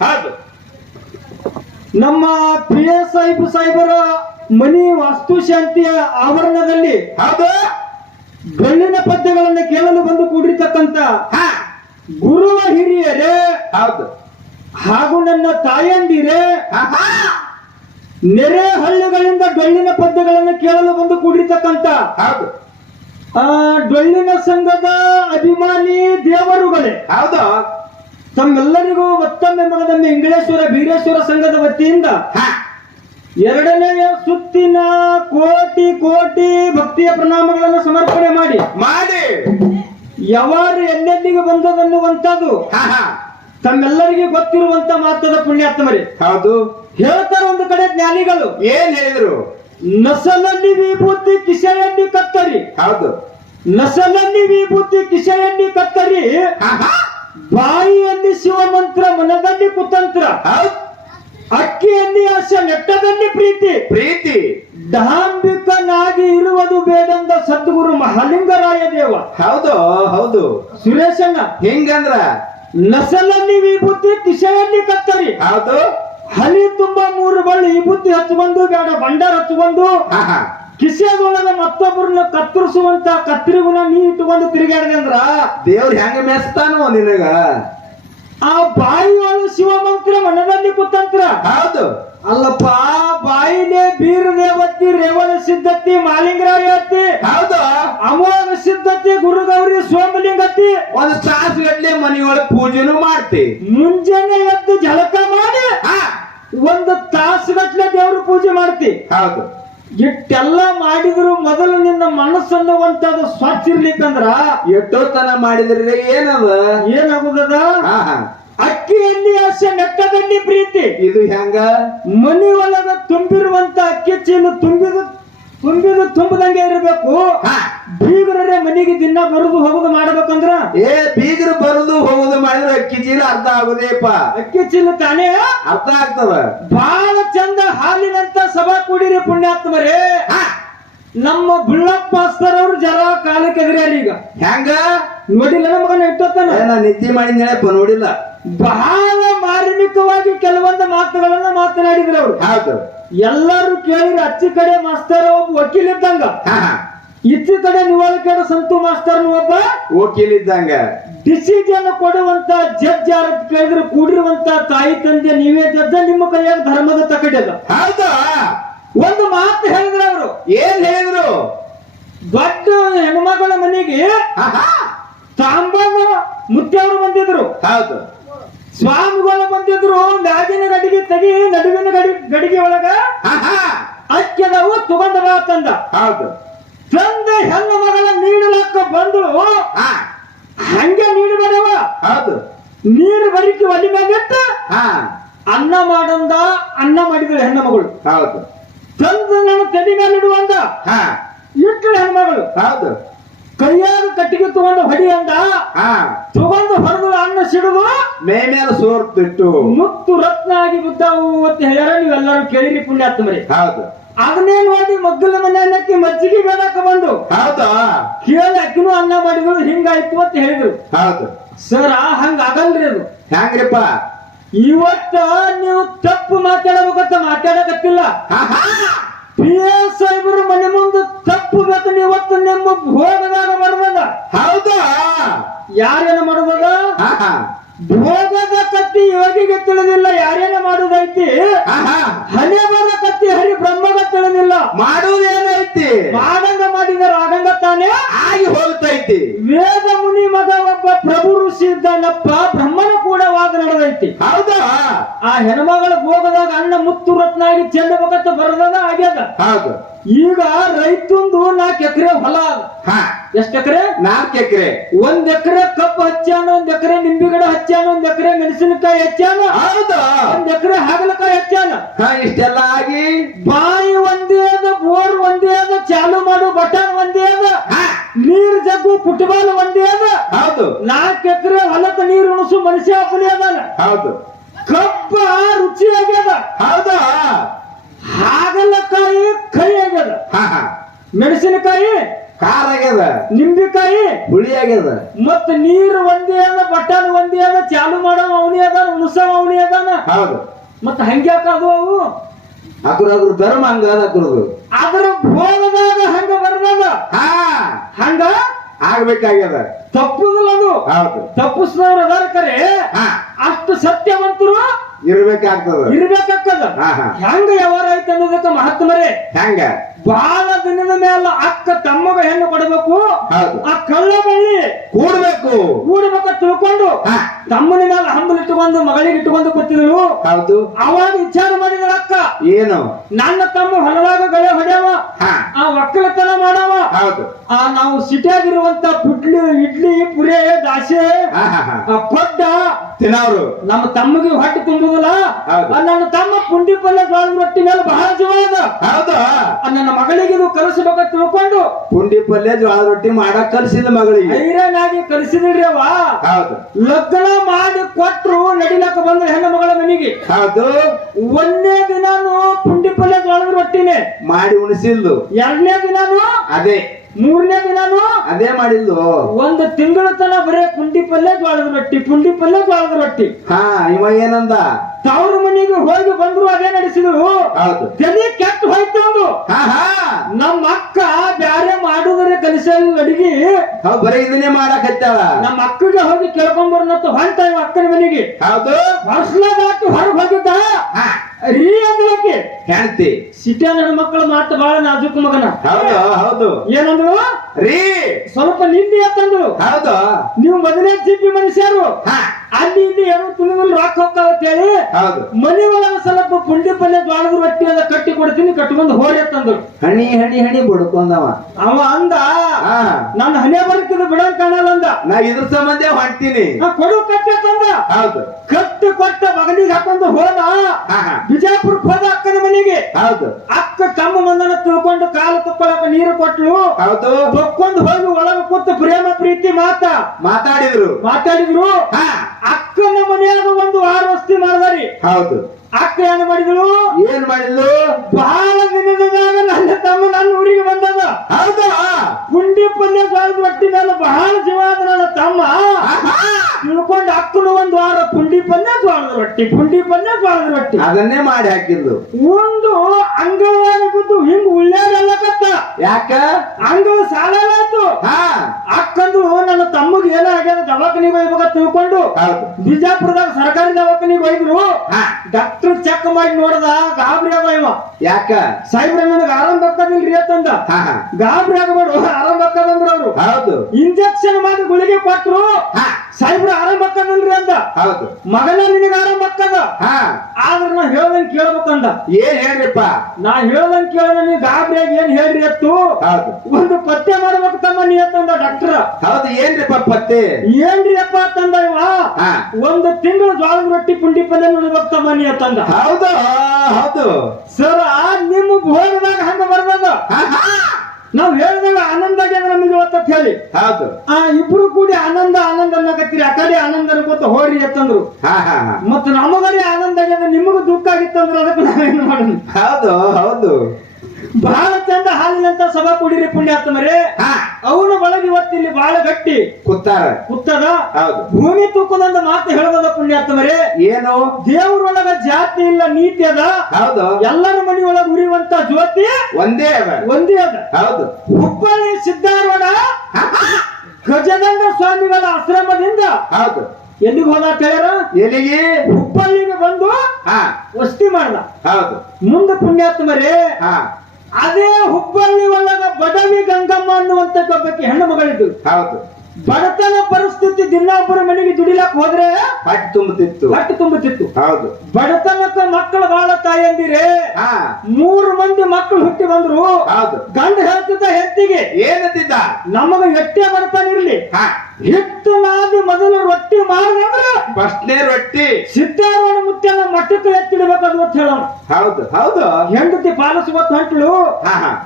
ಹೌದು. ನಮ್ಮ P S Sahib ಸಾಹೇಬರ ಮನಿ ವಾಸ್ತುಶಾಂತಿಯ ಆವರಣದಲ್ಲಿ ಹೌದು. ಬೆಳ್ಳಿನ ಪದ್ಯಗಳನ್ನು ಕೇಳಲು ಬಂದು ಕೂಡಿರ್ತಕ್ಕಂತ ಗುರುವ ಹಿರಿಯರೇ ಹೌದು. ಹಾಗೂ ನನ್ನ ತಾಯಂದಿರೇ. ನೆರೆ ಹಳ್ಳಿಗಳಿಂದ ಡೊಳ್ಳಿನ ಪದ್ಯಗಳನ್ನು ಕೇಳಲು ಬಂದು ಕೂಡಿರ್ತಕ್ಕಂತ ಹೌದು. ಡೊಳ್ಳಿನ ಸಂಘದ ಅಭಿಮಾನಿ ದೇವರುಗಳೇ. ಹೌದು. ತಮ್ಮೆಲ್ಲರಿಗೂ ಮತ್ತೊಮ್ಮೆ ಮನದೊಮ್ಮೆ ಇಂಗಳೇಶ್ವರ ಬೀರೇಶ್ವರ ಸಂಘದ ವತಿಯಿಂದ ಹಾ. ಎರಡನೆಯ ಸುತ್ತಿನ ಕೋಟಿ ಕೋಟಿ ಭಕ್ತಿಯ ಪ್ರಣಾಮಗಳನ್ನು ಸಮರ್ಪಣೆ ಮಾಡಿ. ಮಾಡಿ. ಯಾವಾರು ಎಲ್ಲೆಲ್ಲಿಗೆ ಬಂದದನ್ನುವಂಥದ್ದು ತಮ್ಮೆಲ್ಲರಿಗೆ ಗೊತ್ತಿರುವಂತ ಮಾತದ ಪುಣ್ಯಾತ್ಮರಿ. ಹೌದು. ಹೇಳ್ತಾರೆ ಒಂದು ಕಡೆ ಜ್ಞಾನಿಗಳು. ಏನ್ ಹೇಳಿದ್ರು? ನಸಲಲ್ಲಿ ವಿಭೂತಿ ಕಿಸೆಯಲ್ಲಿ ಕತ್ತರಿ. ಹೌದು. ನಸಲಲ್ಲಿ ವಿಭೂತಿ ಕಿಸೆಯಲ್ಲಿ ಕತ್ತರಿ. ಬಾಯಿಯಲ್ಲಿ ಶಿವಮಂತ್ರ ಮನದಲ್ಲಿ ಕುತಂತ್ರ. ಹೌದು. ಅಕ್ಕಿಯಲ್ಲಿ ಆಸೆ ನೆಟ್ಟದಲ್ಲಿ ಪ್ರೀತಿ. ಪ್ರೀತಿ. ಡಾಂಬಿಕನಾಗಿ ಇರುವುದು ಬೇಡಂದ ಸದ್ಗುರು ಮಹಾಲಿಂಗರಾಯ ದೇವ. ಹೌದು ಹೌದು. ಸುರೇಶಣ್ಣ ಹೆಂಗಂದ್ರ? ನಸಲಲ್ಲಿ ವಿಭೂತಿ ಕಿಸೆಯಲ್ಲಿ ಕತ್ತರಿ. ಹೌದು. ಹಲಿ ತುಂಬಾ ಮೂರು ಬಳ್ಳಿ ವಿಭೂತಿ ಬಂದು ಬೇಡ ಬಂಡಾರ ಹಚ್ಚು ಹಾ ಹಾ ಕಿಸೆದೊಳಗ ಮತ್ತೊಬ್ಬರನ್ನ ಕತ್ತರಿಸುವಂತ ಕತ್ತರಿಗುಣ ನೀ ಇಟ್ಟುಕೊಂಡು ತಿರುಗಾಡಿದೆ ಅಂದ್ರ? ದೇವ್ರ ಹೆಂಗ ಮೆಸ್ತಾನೋ ನಿನಗ? ಆ ಬಾಯಿಯೊಳು ಶಿವಮಂತ್ರ ಮನದಲ್ಲಿ ಕುತಂತ್ರ. ಹೌದು. ಅಲ್ಲಪ್ಪ ಬಾಯಿನೇ ಬೀರ ದೇವತಿ ರೇವಣ ಸಿದ್ಧತಿ ಮಾಲಿಂಗರಾಯ ಅತ್ತಿ ಹೌದು. ಅಮೋಘ ಸಿದ್ಧತಿ ಗುರುಗೌರಿ ಸೋಮಲಿಂಗತಿ ಒಂದು ತಾಸು ಗಟ್ಲೆ ಮನೆಯೊಳಗೆ ಪೂಜೆನೂ ಮಾಡ್ತಿ. ಮುಂಜಾನೆ ಎದ್ದು ಜಳಕ ಮಾಡಿ ಒಂದು ಒಂದು ತಾಸುಗಟ್ಲೆ ದೇವ್ರ ಪೂಜೆ ಮಾಡ್ತಿ. ಹೌದು. ಇಟ್ಟೆಲ್ಲ ಮಾಡಿದ್ರು ಮೊದಲು ನಿನ್ನ ಮನಸ್ಸನ್ನುವಂತದ್ದು ಸ್ವಚ್ಛ ಇರ್ಲಿಕ್ಕಂದ್ರ? ಎಟ್ಟೋತನ ಮಾಡಿದ್ರೆ ಏನದ? ಏನಾಗುದದ? ಹಾ ಅಕ್ಕಿ ಅಕ್ಕಿಯಲ್ಲಿ ಆಸೆ ನೆಟ್ಟದಲ್ಲಿ ಪ್ರೀತಿ. ಇದು ಹೆಂಗ? ಮನಿ ಒಳಗ ತುಂಬಿರುವಂತ ಅಕ್ಕಿ ಚೀಲ ತುಂಬಿದ ತುಂಬಿದ ತುಂಬದಂಗೆ ಇರಬೇಕು. ಬೀಗರೇ ಮನೆಗೆ ದಿನ ಬರುದು ಹೋಗುದು ಮಾಡಬೇಕಂದ್ರ? ಏ ಬೀಗರು ಬರುದು ಹೋಗುದು ಮಾಡಿದ್ರೆ ಅಕ್ಕಿ ಚೀಲ ಅರ್ಥ ಆಗುದೇಪ ಅಕ್ಕಿ ಚೀಲ ತಾನೇ? ಅರ್ಥ ಆಗ್ತದ. ಬಹಳ ಚಂದ ಹಾಲಿನಂತ ಸಭಾ ಕೂಡಿರಿ ಪುಣ್ಯಾತ್ಮರೇ. ನಮ್ಮ ಬುಳ್ಳಪ್ಪ ಪಾಸ್ತರ್ ಅವ್ರು ಜರ ಕಾಲಕ್ಕೆ ಎದುರ್ಯಾರ ಈಗ. ಹೆಂಗ? ನೋಡಿಲ್ಲ ನಮಗನ ಇಟ್ಟೋತನ? ನಾ ನಿದ್ದೆ ಮಾಡಿದ್ನೇಳಪ್ಪ ನೋಡಿಲ್ಲ. ಬಹಳ ಮಾರ್ಮಿಕವಾಗಿ ಕೆಲವೊಂದು ಮಾತುಗಳನ್ನ ಮಾತನಾಡಿದ್ರು ಅವ್ರು. ಹೌದು. ಎಲ್ಲರೂ ಕೇಳಿದ್ರೆ ಅಚ್ಚಿ ಕಡೆ ಮಾಸ್ತರ್ ಒಬ್ಬ ವಕೀಲ್ ಇದ್ದಂಗ. ಇಚ್ಚಿ ಕಡೆ ನಿವಾಳಕೇಡ ಸಂತು ಮಾಸ್ತರ್ ಒಬ್ಬ ವಕೀಲ್ ಇದ್ದಂಗ. ಡಿಸಿಜನ್ ಕೊಡುವಂತ ಜಡ್ಜ್ ಯಾರು ಕೇಳಿದ್ರೆ ಕೂಡಿರುವಂತ ತಾಯಿ ತಂದೆ ನೀವೇ ಜಡ್ಜ ನಿಮ್ಮ ಕೈಯಾಗ ಧರ್ಮದ ತಕಡ್ಯದ ಹೌದು? ಒಂದು ಮಾತು ಹೇಳಿದ್ರು ಅವರು. ಏನ್ ಹೇಳಿದ್ರು? ದೊಡ್ಡ ಹೆಣ್ಮಗಳ ಮನೆಗೆ ಹಾ ಮುತ್ತವರು ಬಂದಿದ್ರು. ಹೌದು. ಸ್ವಾಮಿಗಳು ಬಂದಿದ್ರು ನಾಗಿನ ಗಡಿಗೆ ತೆಗಿ ನಡುವಿನ ಗಡಿ ಗಡಿಗೆ ಒಳಗ ಅಕ್ಕದವು ತಗೊಂಡ ತಂದ. ಹೌದು. ತಂದೆ ಹೆಣ್ಣು ಮಗಳ ನೀಡಲಕ್ಕ ಬಂದು ಹಂಗೆ ನೀಡಬೇಡವ ಹೌದು. ನೀರು ಬರಿಕೆ ಒಲಿ ಮ್ಯಾಗಿಟ್ಟ ಹಾ. ಅನ್ನ ಮಾಡಂದ ಅನ್ನ ಮಾಡಿದ್ರು ಹೆಣ್ಣು ಮಗಳು. ಹೌದು. ತಂದು ನನ್ನ ತಲೆ ಮೇಲೆ ಇಡುವಂದ ಹಾ. ಇಟ್ಟಳು ಹೆಣ್ಮಗಳು. ಹೌದು. ಕೈಯಾಗ ಕಟ್ಟಿಗೆ ತಗೊಂಡು ಹೊಡಿ ಅಂದ. ಹಾ. ತಗೊಂಡು ಹೊರದು ಅನ್ನ ಸಿಡುದು ಮೇ ಮೇಲೆ ಸೋರ್ ಬಿಟ್ಟು ಮುತ್ತು ರತ್ನ ಆಗಿ ಬಿದ್ದಾವು ಅಂತ ಹೇಳ್ಯಾರ ನೀವೆಲ್ಲರೂ ಕೇಳಿರಿ ಪುಣ್ಯಾತ್ಮರಿ. ಹೌದು. ಅದನ್ನೇ ಮಾಡಿ ಮಗ್ಗಲ ಮನೆ ಅನ್ನಕ್ಕೆ ಮಜ್ಜಿಗೆ ಬೇಡಕ ಬಂದು ಹೌದು. ಕೇಳಿ ಅಕ್ಕಿನೂ ಅನ್ನ ಮಾಡಿದ್ರು ಹಿಂಗಾಯ್ತು ಅಂತ ಹೇಳಿದ್ರು. ಹೌದು. ಸರ್ ಹಂಗ ಆಗಲ್ರಿ ಅದು. ಹೆಂಗ್ರಿಪ್ಪ? ಇವತ್ತ ನೀವು ತಪ್ಪು ಮಾತಾಡಬೇಕಂತ ಮಾತಾಡಕತ್ತಿಲ್ಲ. ಪಿ ಎಸ್ ಸಾಹೇಬ್ರ ಮನೆ ಮುಂದೆ ತಪ್ಪು ಬೇಕು ಇವತ್ತು ನಿಮ್ಮ ಭೋಗದಾಗ ಬರ್ಬಂದ ಹೌದಾ? ಯಾರೇನು ಮಾಡ್ಬೋದ? ಭೋಗದ ಕತ್ತಿ ಯೋಗಿಗೆ ತಿಳಿದಿಲ್ಲ ಯಾರೇನ ಮಾಡುದೈತಿ? ಹಾ ಹಾ ಹಣೆ ಬರ ಕತ್ತಿ ಹರಿ ಬ್ರಹ್ಮಗ ತಿಳಿದಿಲ್ಲ. ಮಾಡುವುದೇನೈತಿ ಮಾಡಂಗ ಮಾಡಿದಾರ ಆಗಂಗ ತಾನೇ? ಆಗಿ ಹೋಗ್ತೈತಿ ವೇದ ಮುನಿ ಮಗ ಒಬ್ಬ ಪ್ರಭು ಋಷಿ ಇದ್ದಾನಪ್ಪ ಬ್ರಹ್ಮನ ಕೂಡ ವಾದ ನಡೆದೈತಿ. ಹೌದಾ? ಆ ಹೆಣ್ಮಗಳ ಭೋಗದಾಗ ಅಣ್ಣ ಮುತ್ತು ರತ್ನ ಆಗಿ ಚೆಲ್ಲಬೇಕಂತ ಬರದದ ಆಗ್ಯದ. ಹೌದು. ಈಗ ರೈತಂದು ನಾಲ್ಕು ಎಕರೆ ಹೊಲ ಹಾ. ಎಷ್ಟ್ ಎಕರೆ? ನಾಲ್ಕು ಎಕರೆ. ಒಂದ್ ಎಕರೆ ಕಬ್ಬು ಹಚ್ಚಾನ ಒಂದ್ ಎಕರೆ ನಿಂಬೆ ಗಿಡ ಹಚ್ಚಾನ ಒಂದ್ ಎಕರೆ ಮೆಣಸಿನಕಾಯಿ ಹಚ್ಚಾನ ಹೌದು? ಒಂದ್ ಎಕರೆ ಹಾಗಲಕಾಯಿ ಹಚ್ಚಾನ ಹಾ ಇಷ್ಟೆಲ್ಲ ಆಗಿ? ಬಾಯಿ ಒಂದೇ ಅದ ಬೋರ್ ಒಂದೇ ಅದ ಚಾಲು ಮಾಡು ಬಟನ್ ಒಂದೇ ಅದ ನೀರ್ ಜಗ್ಗು ಫುಟ್ಬಾಲ್ ಒಂದೇ ಅದ. ಹೌದು. ನಾಲ್ಕು ಎಕರೆ ಹೊಲಕ್ಕೆ ನೀರು ಉಣಸು ಮನುಷ್ಯ ಅಪ್ಪನೇ ಅದಾನ. ಹೌದು. ಕಬ್ಬ ರುಚಿ ಆಗ್ಯದ ಹೌದು? ಹಾಗಲಕಾಯಿ ಕೈ ಆಗ್ಯದ ಹಾ ಹಾ. ಮೆಣಸಿನಕಾಯಿ ಖಾರ ಆಗ್ಯದ ನಿಂಬೆಕಾಯಿ ಹುಳಿ ಆಗ್ಯದ ಮತ್ತ ನೀರು ಒಂದೇ ಅದ ಬಟನ್ ಒಂದೇ ಅದ ಚಾಲು ಮಾಡೋ ಅವನಿ ಅದಾನ ಉಣಸವ ಅವನಿ ಅದಾನ. ಹೌದು. ಮತ್ತ ಹಂಗ್ಯಾಕ ಅದು ಅವು. ಅದ್ರ ಅದ್ರ ಧರ್ಮ ಹಂಗ ಅದ ಅದ್ರದು ಅದ್ರ ಭೋಗದಾಗ ಹಂಗ ಬರ್ದದ. ಹಾ. ಹಂಗ ಆಗ್ಬೇಕಾಗ್ಯದ. ತಪ್ಪುದಿಲ್ಲ ಅದು. ಹೌದು. ತಪ್ಪಿಸಿದವ್ರು ಅದಾರ ಕರೆ. ಹಾ. ಅಷ್ಟು ಸತ್ಯವಂತರು ಇರ್ಬೇಕಾಗ್ತದ. ಇರ್ಬೇಕಾಗ್ತದ. ಹಾ ಹಾ. ಹೆಂಗ ವ್ಯವಹಾರ ಐತೆ ಅನ್ನೋದಕ್ಕ ಮಹಾತ್ಮರೇ? ಹೆಂಗ? ಬಹಳ ದಿನದ ಮೇಲೆ ಅಕ್ಕ ತಮ್ಮಗ ಹೆಣ್ಣು ಕೊಡಬೇಕು. ಹೌದು. ಆ ಕಳ್ಳ ಬಳ್ಳಿ ಕೂಡಬೇಕು. ಕೂಡಬೇಕು ತಿಳ್ಕೊಂಡು ತಮ್ಮನ ಮೇಲೆ ಹಂಬಲ್ ಇಟ್ಟುಕೊಂಡು ಮಗಳಿಗೆ ಇಟ್ಟುಕೊಂಡು ಕೊಟ್ಟಿದ್ರು ಹೌದು. ಅವಾಗ ವಿಚಾರ ಮಾಡಿದ್ರ ಅಕ್ಕ. ಏನು? ನನ್ನ ತಮ್ಮ ಹೊಲದಾಗ ಗಳೆ ಹೊಡೆಯವ. ಆ ಒಕ್ಕಲತನ ಮಾಡವ. ಹೌದು. ಆ ನಾವು ಸಿಟಿಯಾಗಿರುವಂತ ಪುಟ್ಲಿ ಇಡ್ಲಿ ಪುರೆ ದಾಸೆ ಪಡ್ಡ ತಿನ್ನವ್ರು ನಮ್ಮ ತಮ್ಮಗೆ ಹೊಟ್ಟೆ ತುಂಬುದಿಲ್ಲ. ನನ್ನ ತಮ್ಮ ಪುಂಡಿ ಪಲ್ಯ ಜೋಳದ ರೊಟ್ಟಿ ಮೇಲೆ ಬಹಳ ಜೀವ ಹೌದು. ನನ್ನ ಮಗಳಿಗೆ ಕಲಿಸಬೇಕ ತಿಳ್ಕೊಂಡು ಪುಂಡಿ ಪಲ್ಯ ಜೋಳ ರೊಟ್ಟಿ ಮಾಡಕ್ ಕಲ್ಸಿದ ಮಗಳಿಗೆ. ಐರನಾಗಿ ಕಲಿಸಿದ್ರಿ ಅವ ಹೌದು. ಲಗ್ನ ಮಾಡಿ ಕೊಟ್ರು ನಡಿಲಕ್ಕ ಬಂದ ಹೆಣ್ಣು ಮಗಳ ಮನೆಗೆ. ಹೌದು. ಒಂದನೇ ದಿನಾನು ಪುಂಡಿ ಪಲ್ಯ ಜೋಳದ ರೊಟ್ಟಿನೇ. ಮಾಡಿ ಉಣಿಸಿಲ್ದು. ಎರಡನೇ ದಿನಾನು ಅದೇ. ಮೂರನೇ ದಿನಾನು ಅದೇ ಮಾಡಿದ್ಲು. ಒಂದು ತಿಂಗಳ ತನ ಬರೇ ಪುಂಡಿ ಪಲ್ಯ ಜೋಳದ ರೊಟ್ಟಿ ಪುಂಡಿ ಪಲ್ಯ ಜೋಳದ ರೊಟ್ಟಿ. ಹಾ ಇವ ಏನಂದ? ತವ್ರ ಮನೆಗೆ ಹೋಗಿ ಬಂದ್ರು ಅದೇ ನಡೆಸಿದ್ರು. ಹೌದು. ತಲೆ ಕೆಟ್ಟ ಹೋಯ್ತು ಹಾ ನಮ್ಮ ಅಕ್ಕ ಬ್ಯಾರೆ ಮಾಡುದ್ರೆ ಕಲಿಸ ಅಡಿಗೆ. ಬರೀ ಇದನ್ನೇ ಮಾಡಕ್ ಹತ್ತಾಳ ನಮ್ಮ ಅಕ್ಕಗೆ ಹೋಗಿ ಕೇಳ್ಕೊಂಡ್ ಬರ್ನತ್ತ ಹೊಂಟ ಇವ ಅಕ್ಕನ ಮನೆಗೆ. ಹೌದು. ವರ್ಷಲಾಗ ಹೊರ ಹೊರಗೆ ರೀ ಅಂದ್ಲಕ್ಕೆ? ಹೆಣ್ತಿ ಸಿಟಿಯ ನನ್ನ ಮಕ್ಕಳ ಮಾತು ಬಹಳ ನಾಜುಕ್ ಮಗನ. ಹೌದು ಹೌದು. ಏನಂದ್ರು ರೀ. ಸ್ವಲ್ಪ ನಿಂದಿ ಅಂತಂದ್ರು. ಹೌದು. ನೀವು ಮೊದಲೇ ಜಿಪಿ ಮನುಷ್ಯರು. ಅಲ್ಲಿ ಇಲ್ಲಿ ಏನು ತುಳಿಗಳು ರಾಕ್ ಹೋಗ್ತಾವ ಅಂತ ಹೇಳಿ ಹೌದು. ಮನೆ ಒಳಗ ಸ್ವಲ್ಪ ಪುಂಡಿ ಪಲ್ಯ ಜ್ವಾಳದ ರೊಟ್ಟಿ ಅದ ಕಟ್ಟಿ ಕೊಡ್ತೀನಿ ಕಟ್ಕೊಂಡು ಹೋರಿ ಅಂತಂದ್ರು. ಹಣಿ ಹಣಿ ಹಣಿ ಬಡ್ಕೊಂಡವ. ಅವ ಅಂದ ನನ್ನ ಹಣೆ ಬರ್ತದ ಬಿಡ ಕಾಣಲ್ಲ ಅಂದ. ನಾ ಇದ್ರ ಸಂಬಂಧ ಹೊಂಟೀನಿ ಕೊಡು ಕಟ್ಟೆ ತಂದ. ಹೌದು. ಕಟ್ಟಿ ಕೊಟ್ಟ ಮಗನಿಗೆ ಹಾಕೊಂಡು ಹೋದ. ಬಿಜಾಪುರಕ್ಕೆ ಹೋದ ಅಕ್ಕನ ಮನೆಗೆ. ಹೌದು. ಅಕ್ಕ ತಮ್ಮ ಮಂದನ ತಿಳ್ಕೊಂಡು ಕಾಲು ತುಪ್ಪಳಕ್ಕ ನೀರು ಕೊಟ್ಲು. ಹೌದು. ತಕ್ಕೊಂಡು ಹೋಗಿ ಒಳಗೆ ಕೂತು ಪ್ರೇಮ ಪ್ರೀತಿ ಮಾತ. ಮಾತಾಡಿದ್ರು. ಮಾತಾಡಿದ್ರು. ಹಾ. ಅಕ್ಕನ ಮನೆಯಾಗ ಒಂದು ವಾರ ವಸ್ತಿ ಮಾಡಿದಾರಿ. ಹೌದು. ಅಕ್ಕ ಏನು ಮಾಡಿದ್ರು ಏನ್ ಮಾಡಿದ್ಲು? ಬಹಳ ದಿನದ ಮ್ಯಾಗ ನನ್ನ ತಮ್ಮ ನನ್ನ ಊರಿಗೆ ಬಂದದ. ಹೌದಾ? ಪುಂಡಿ ಪಲ್ಯ ಕಾಲದ ರೊಟ್ಟಿ ನಾನು ಬಹಳ ಜೀವ ಆದ ನನ್ನ ತಮ್ಮ. ತಿಳ್ಕೊಂಡು ಅಕ್ಕನು ಒಂದ್ ವಾರ ಪುಂಡಿ ಪಲ್ಯ ಜೋಳದ ರೊಟ್ಟಿ ಪುಂಡಿ ಪಲ್ಯ ಜೋಳದ ರೊಟ್ಟಿ. ಅದನ್ನೇ ಮಾಡಿ ಹಾಕಿದ್ಲು ಒಂದು ಅಂಗಳದಾಗ ಬಿದ್ದು ಹಿಂಗ್ ಉಳ್ಳಾಡಲ್ಲಕತ್ತ ಯಾಕ? ಅಂಗಳ ಸಾಲಾಯ್ತು ಹಾ. ಅಕ್ಕಂದು ನನ್ನ ತಮ್ಮಗೆ ಏನ ಆಗ್ಯದ ದವಾಖಾನಿಗೆ ಹೋಗ್ಬೇಕ ತಿಳ್ಕೊಂಡು ಹೌದು. ಬಿಜಾಪುರದಾಗ ಸರ್ಕಾರಿ ದವಾಖಾನಿಗೆ ಹೋಗಿದ್ರು ಡಾಕ್ಟರ್ ಚೆಕ್ ಮಾಡಿ ನೋಡ್ದ ಗಾಬರಿ ಅದ ಇವ. ಯಾಕ? ಸಾಹೇಬ್ರ ನನಗೆ ಆರಾಮ್ ಬರ್ತದಿಲ್ರಿ ಅಂತಂದ. ಗಾಬರಿ ಆಗಬೇಡ ಆರಾಮ್ ಬರ್ತದಂದ್ರ ಅವ್ರು ಹೌದು. ಇಂಜೆಕ್ಷನ್ ಮಾಡಿ ಗುಳಿಗೆ ಕೊಟ್ರು. ಸಾಹೇಬ್ರ ಆರಾಮ್ ಬರ್ತದಿಲ್ರಿ ಅಂದ. ಹೌದು. ಮಗನ ನಿನಗಾರ ಮಕ್ಕದ. ಹಾ. ಆದ್ರ ನಾ ಹೇಳ್ದಂಗ್ ಕೇಳ್ಬೇಕಂದ. ಏನ್ ಹೇಳ್ರಿಪ್ಪ? ನಾ ಹೇಳ್ದಂಗ್ ಕೇಳ ನೀ ಗಾಬ್ರಿಯಾಗಿ ಏನ್ ಹೇಳ್ರಿ ಅತ್ತು? ಹೌದು. ಒಂದು ಪತ್ತೆ ಮಾಡ್ಬೇಕು ತಮ್ಮ ನೀ ಅಂತಂದ ಡಾಕ್ಟರ್ ಹೌದು ಏನ್ರಿಪ್ಪ ಪತ್ತೆ? ಏನ್ರಿ ಅಪ್ಪ ಅಂತಂದ ಇವ? ಹಾ. ಒಂದು ತಿಂಗಳು ಜೋಳದ ರೊಟ್ಟಿ ಪುಂಡಿ ಪಲ್ಯ ನೋಡ್ಬೇಕು ತಮ್ಮ ನೀ ಅಂತಂದ. ಹೌದು ಹೌದು. ಸರ ನಿಮ್ಮ ಭೋಗದಾಗ ಹಂಗ ಬರ್ಬೋದು. ನಾವ್ ಹೇಳಿದಾಗ ಆನಂದ ಆಗ್ಯದ ನಮಗೆ ಇವತ್ತ ಹೇಳಿ. ಹೌದು. ಆ ಇಬ್ರು ಕೂಡಿ ಆನಂದ ಆನಂದ ಅನ್ನಕತ್ತೀರಿ. ಆ ಕಡೆ ಆನಂದ ಅನ್ಕೋತ ಹೋರಿ ಎತ್ತಂದ್ರು ಹಾ ಹಾ ಹಾ. ಮತ್ತ ನಮಗರಿ ಆನಂದ ಆಗ್ಯದ ನಿಮಗೂ ದುಃಖ ಆಗಿತ್ತಂದ್ರ ಅದಕ್ಕೆ ನಾವೇನು ಮಾಡೋಣ ಹೌದು ಹೌದು. ಬಹಳ ಚಂದ ಹಾಲಿನಂತ ಸಭಾ ಕುಡಿರಿ ಪುಣ್ಯಾತ್ಮರೇ ಅವನ ಒಳಗೆ ಇವತ್ತಿಲ್ಲಿ ಬಹಳ ಗಟ್ಟಿ ಕುತ್ತಾರ. ಕುತ್ತದ. ಹೌದು. ಭೂಮಿ ತುಕ್ಕದಂತ ಮಾತು ಹೇಳದ ಪುಣ್ಯಾತ್ಮರೇ ಏನು? ದೇವರೊಳಗ ಜಾತಿ ಇಲ್ಲ ನೀತಿ ಅದ. ಹೌದು. ಎಲ್ಲರ ಮನೆಯೊಳಗ ಉರಿಯುವಂತ ಜ್ಯೋತಿ ಒಂದೇ ಅದ. ಒಂದೇ ಅದ. ಹೌದು. ಹುಬ್ಬಳ್ಳಿ ಸಿದ್ದಾರೂಢ ಗಜದಂಡ ಸ್ವಾಮಿಗಳ ಆಶ್ರಮದಿಂದ ಹೌದು. ಎಲ್ಲಿಗೆ ಹೋದ ಹೇಳ್ಯಾರ? ಎಲ್ಲಿಗೆ? ಹುಬ್ಬಳ್ಳಿಗೆ ಬಂದು ವಸ್ತಿ ಮಾಡ್ದ. ಹೌದು. ಮುಂದೆ ಪುಣ್ಯಾತ್ಮರೇ ಹಾ. ಅದೇ ಹುಬ್ಬಳ್ಳಿ ಒಳಗ ಬಡವಿ ಗಂಗಮ್ಮ ಅನ್ನುವಂತ ಒಬ್ಬಕ್ಕೆ ಹೆಣ್ಣು ಮಗಳಿದ್ದು. ಹೌದು. ಬಡತನ ಪರಿಸ್ಥಿತಿ ದಿನಾಪುರ ಮನೆಗೆ ದುಡಿಲಕ್ ಹೋದ್ರೆ ಪಟ್ಟು ತುಂಬುತ್ತಿತ್ತು. ಪಟ್ಟು ತುಂಬುತ್ತಿತ್ತು. ಹೌದು. ಬಡತನಕ್ಕ ಮಕ್ಕಳು ಬಾಳ ತಾಯಂದಿರೆ ಹಾ. ಮೂರು ಮಂದಿ ಮಕ್ಕಳು ಹುಟ್ಟಿ ಬಂದ್ರು. ಹೌದು. ಗಂಡ ಹೇಳ್ತಿದ್ದ ಹೆತ್ತಿಗೆ ಏನಂತಿದ್ದ ನಮಗ ಎಟ್ಟೆ ಬಡತನ ಇರ್ಲಿ. ಹಾ. ಹಿಟ್ಟು ನಾದಿ ಮೊದಲು ರೊಟ್ಟಿ ಮಾಡಿದ್ರೆ ಫಸ್ಟ್ನೇ ರೊಟ್ಟಿ. ಸಿದ್ದಾರೂಢ ಮುತ್ತೆಲ್ಲ ಮಟ್ಟಕ್ಕೆ ಎತ್ತಿಡ್ಬೇಕದು ಅಂತ ಹೇಳೋಣ ಹೌದು ಹೌದು. ಹೆಂಡತಿ ಪಾಲಿಸುವತ್ ಹೊಂಟ್ಲು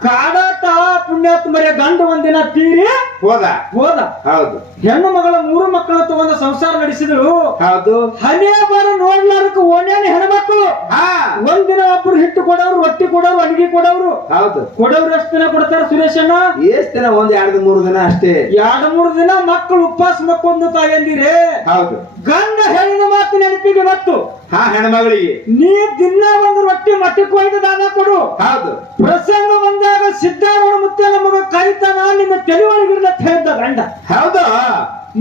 ಕಾಡಾಟ ಪುಣ್ಯಾತ್ಮರ ಗಂಡ ಒಂದಿನ ತೀರಿ. ಹೋದ. ಹೋದ. ಹೌದು. ಹೆಣ್ಣು ಮಗಳ ಮೂರು ಮಕ್ಕಳ ತಗೊಂಡ ಸಂಸಾರ ನಡೆಸಿದಳು. ಹೌದು. ಹನೇ ಬರ ನೋಡ್ಲಾರಕ್ಕ ಓಣ್ಯಾನ ಹೆಣ್ಮಕ್ಳು. ಹಾ. ಒಂದಿನ ಒಬ್ರು ಹಿಟ್ಟು ಕೊಡೋರು ರೊಟ್ಟಿ ಕೊಡೋರು ಅಡಿಗೆ ಕೊಡೋರು. ಹೌದು. ಕೊಡೋರು ಎಷ್ಟು ದಿನ ಕೊಡ್ತಾರೆ ಸುರೇಶಣ್ಣ? ಎಷ್ಟು ದಿನ? ಒಂದ್ ಎರಡು ಮೂರು ದಿನ ಅಷ್ಟೇ. ಎರಡು ಮೂರು ದಿನ ಮಕ್ಕಳು ಉಪವಾಸ ಮಕ್ಕೊಂದು ತಾಯಂದಿರೇ ಹೌದು. ಗಂಡ ಹೆಣ್ಣಿನ ಮಾತು ನೆನಪಿಗೆ ಮತ್ತು ಹಾ ಹೆಣ್ಮಗಳಿಗೆ. ನೀ ದಿನ ಒಂದು ರೊಟ್ಟಿ ಮಟ್ಟಕ್ಕೆ ಕೊಯ್ದು ದಾನ ಕೊಡು. ಹೌದು. ಪ್ರಸಂಗ ಬಂದಾಗ ಸಿದ್ಧಾರೂಢ ಮುತ್ತೆ ನಮಗ ಕರಿತಾನ ನಿನ್ನ ತಿಳಿವಳಿಗಿರ್ಲ ಅಂತ ಹೇಳಿದ ಗಂಡ. ಹೌದು?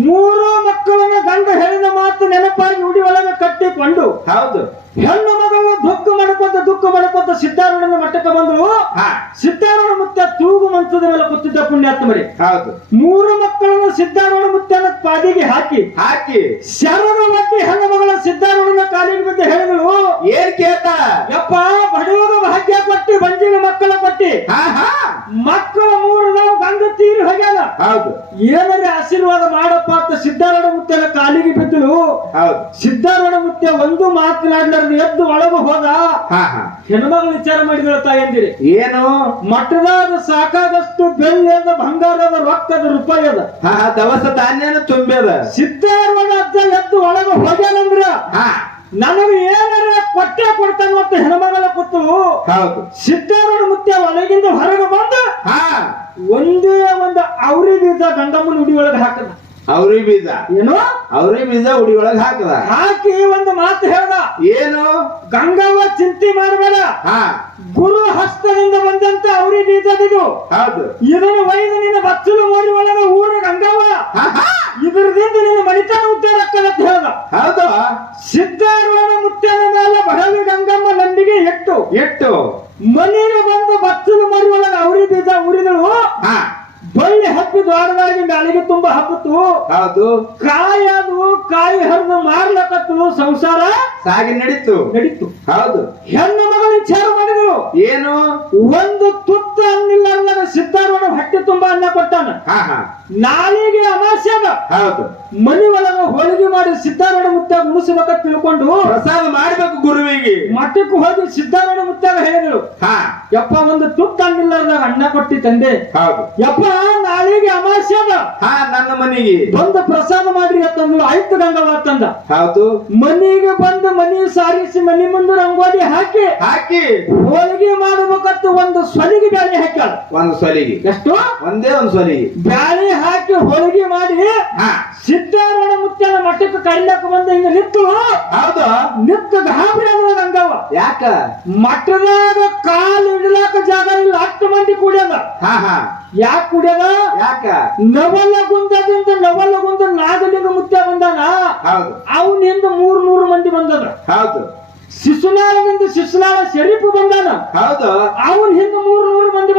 ಮೂರು ಮಕ್ಕಳನ್ನ ಗಂಡ ಹೇಳಿದ ಮಾತು ನೆನಪಾಗಿ ಉಡಿ ಒಳಗೆ ಕಟ್ಟಿಕೊಂಡು ಹೌದು. ಹೆಣ್ಣು ಮಗಳನ್ನ ದುಃಖ ಮಾಡ್ಕೊಂತ ದುಃಖ ಮಾಡ್ಕೊಂತ ಸಿದ್ಧಾರೂಢನ ಮಟ್ಟಕ್ಕೆ ಬಂದ್ರು. ಸಿದ್ಧಾರೂಢ ಮುತ್ತ ತೂಗು ಮಂಚದ ಮೇಲೆ ಕೂತಿದ್ದ ಪುಣ್ಯಾತ್ಮರಿ. ಹೌದು. ಮೂರು ಮಕ್ಕಳನ್ನು ಸಿದ್ಧಾರೂಢ ಮುತ್ತನ ಪಾದಿಗೆ ಹಾಕಿ. ಹಾಕಿ. ಶರಣ ಮಟ್ಟಿ ಹೆಣ್ಣು ಮಗಳ ಸಿದ್ಧಾರೂಢನ ಕಾಲಿಗೆ ಬಿದ್ದು ಹೇಳಿದಳು ಏನ್ ಕೇತ ಯಪ್ಪ ಬಡವಾಗ ಭಾಗ್ಯ ಕೊಟ್ಟಿ ಬಂಜಿನ ಮಕ್ಕಳ ಕೊಟ್ಟಿ. ಮಕ್ಕಳ ಮೂರು ನಾವು ಗಂಧ ತೀರಿ ಹೋಗ್ಯಾದ. ಹೌದು. ಏನಾದ್ರೆ ಆಶೀರ್ವಾದ ಮಾಡಪ್ಪ ಅಂತ ಸಿದ್ಧಾರೂಢ ಮುತ್ತನ ಕಾಲಿಗೆ ಬಿದ್ದಳು ಹೌದು. ಸಿದ್ಧಾರೂಢ ಮುತ್ತೆ ಒಂದು ಮಾತನಾಡ್ಲಾರ್ದು ಎದ್ದು ಒಳಗು ಹೋದ. ಹೆಣ್ಮಗಳು ವಿಚಾರ ಮಾಡಿದ್ರ ತಾಯಂದಿರಿ ಏನು? ಮಠದಾಗ ಸಾಕಾದಷ್ಟು ಬೆಳ್ಳಿಯದ ಬಂಗಾರದ ರೊಕ್ಕದ ರೂಪಾಯಿ ಅದ. ದವಸ ಧಾನ್ಯನ ತುಂಬ್ಯದ ಸಿದ್ಧಾರ್ವಣ ಎದ್ದು ಒಳಗು ಹೋಗ್ಯಾನಂದ್ರ ಹಾ. ನನಗೆ ಏನಾರ ಕೊಟ್ಟೆ ಕೊಡ್ತಾನ ಅಂತ ಹೆಣ್ಮಗಳ ಕೂತು ಹೌದು. ಸಿದ್ಧಾರೂಢ ಮುತ್ತೆ ಒಳಗಿಂದ ಹೊರಗೆ ಬಂದು ಹಾ. ಒಂದೇ ಒಂದು ಅವರಿಗಿಂತ ಬೀಜ ಗಂಗಮ್ಮನ ಉಡಿ ಒಳಗೆ ಹಾಕದ. ಅವ್ರಿ ಬೀಜ. ಏನು? ಅವ್ರಿ ಬೀಜ ಉಡಿ ಒಳಗ್ ಹಾಕದ. ಹಾಕಿ ಒಂದು ಮಾತು ಹೇಳ್ದ. ಏನು? ಗಂಗವ್ವ ಚಿಂತೆ ಮಾಡಬೇಡ. ಹಾ. ಗುರು ಹಸ್ತದಿಂದ ಬಂದಂತ ಅವ್ರಿ ಬೀಜ ಇದು ಹೌದು. ಇದನ್ನು ಒಯ್ದು ನಿನ್ನ ಬಚ್ಚಲು ಮೋರಿ ಒಳಗ ಊರ ಗಂಗವ್ವ. ಇದರದಿಂದ ನಿನ್ನ ಮಣಿತಾನ ಅಂತ ಹೇಳ್ದ. ಹೌದು. ಸಿದ್ಧಾರೂಢ ಮುತ್ಯನ ಮೇಲೆ ಬಡವಿ ಗಂಗಮ್ಮ ನಂಬಿಗೆ ಎಟ್ಟು. ಎಟ್ಟು. ಮನೆಯ ಬಂದು ಬಚ್ಚಲು ಮರಿ ಒಳಗ ಅವ್ರಿ ಬೀಜ ಉರಿದಳು. ಹಾ. ಬಳ್ಳಿ ಹಬ್ಬಿ ದ್ವಾರದಾಗಿ ಗಾಳಿಗೆ ತುಂಬಾ ಹಬ್ಬತ್ತು. ಹೌದು. ಕಾಯಿ ಅದು ಕಾಯಿ ಹರಿದು ಮಾರ್ಲಕತ್ತು ಸಂಸಾರ ಸಾಗಿ ನಡೀತು. ನಡೀತು. ಹೌದು. ಹೆಣ್ಣು ಮಗಳು ವಿಚಾರ ಮಾಡಿದ್ರು. ಏನು? ಒಂದು ತುತ್ತ ಅನ್ನಿಲ್ಲ ಸಿದ್ಧಾರೂಢ ಹೊಟ್ಟೆ ತುಂಬಾ ಅನ್ನ ಕೊಟ್ಟಾನ. ಹಾ ಹಾ ನಾಲಿಗೆ ಅಮಾಸ್ಯದ ಹೌದು. ಮನಿ ಒಳಗ ಹೋಳಿಗೆ ಮಾಡಿ ಸಿದ್ಧಾರೂಢ ಮುತ್ತಾಗ ಮುಗಿಸಬೇಕ ತಿಳ್ಕೊಂಡು ಪ್ರಸಾದ ಮಾಡ್ಬೇಕು ಗುರುವಿಗೆ. ಮಠಕ್ಕೆ ಹೋಗಿ ಸಿದ್ಧಾರೂಢ ಮುತ್ತಾಗ ಹೇಳಿದ್ರು ಹಾ. ಯಪ್ಪ ಒಂದು ತುತ್ತ ಅಂಗಿಲ್ಲ ಅಣ್ಣ ಕೊಟ್ಟಿ ತಂದೆ. ಹೌದು. ಯಪ್ಪ ನಾಳೆಗೆ ಅಮಾಸ್ಯದ ಹಾ ನನ್ನ ಮನೆಗೆ. ಬಂದು ಪ್ರಸಾದ ಮಾಡ್ರಿ ಅಂತಂದ್ರು ಆಯ್ತು ಗಂಗವ್ವ ತಂದ. ಹೌದು. ಮನೆಗೆ ಬಂದು ಮನಿ ಸಾರಿಸಿ ಮನಿ ಮುಂದೆ ರಂಗೋಲಿ ಹಾಕಿ ಹಾಕಿ. ಹೋಳಿಗೆ ಮಾಡಬೇಕತ್ತು ಒಂದು ಸ್ವಲಿಗೆ ಬ್ಯಾಳಿ ಹಾಕ್ಯಾಳ. ಒಂದು ಸೊಲಿಗೆ. ಎಷ್ಟು? ಒಂದೇ ಒಂದು ಸೊಲಿಗೆ. ಬ್ಯಾಳಿ ಹಾಕಿ ಹೋಳಿಗೆ ಮಾಡಿ ಹಾ. ಸಿದ್ಧಾರೂಢ ಮುತ್ಯನ ಮಠಕ್ಕೆ ಕೈಲಾಕ ಬಂದು ಹಿಂಗ ನಿಂತು ಹೌದು. ನಿಂತು ಗಾಬರಿ ಗಂಗವ್ವ ಯಾಕ? ಮಠದಾಗ ಕಾಲು ಇಡಲಾಕ ಜಾಗ ಇಲ್ಲ ಹತ್ತು ಮಂದಿ ಕುಡಿಯದ. ಹಾ ಹಾ. ಯಾಕೆ ಕುಡಿಯದ? ಯಾಕ? ನವಲ ಗುಂದದಿಂದ ನವಲ ಗುಂದ ನಾಗಲಿಂಗ ಮುತ್ಯ ಬಂದಾನ? ಹೌದು. ಅವನಿಂದ ಮೂರ್ ನೂರು ಮಂದಿ ಬಂದದ. ಹೌದು. ಶಿಶುನಾಳದಿಂದ ಶಿಶುನಾಳ ಶರೀಫ್ ಬಂದಾನ ಹೌದು. ಅವನ್ ಹಿಂದ ಮೂರ್ ನೂರು ಮಂದಿ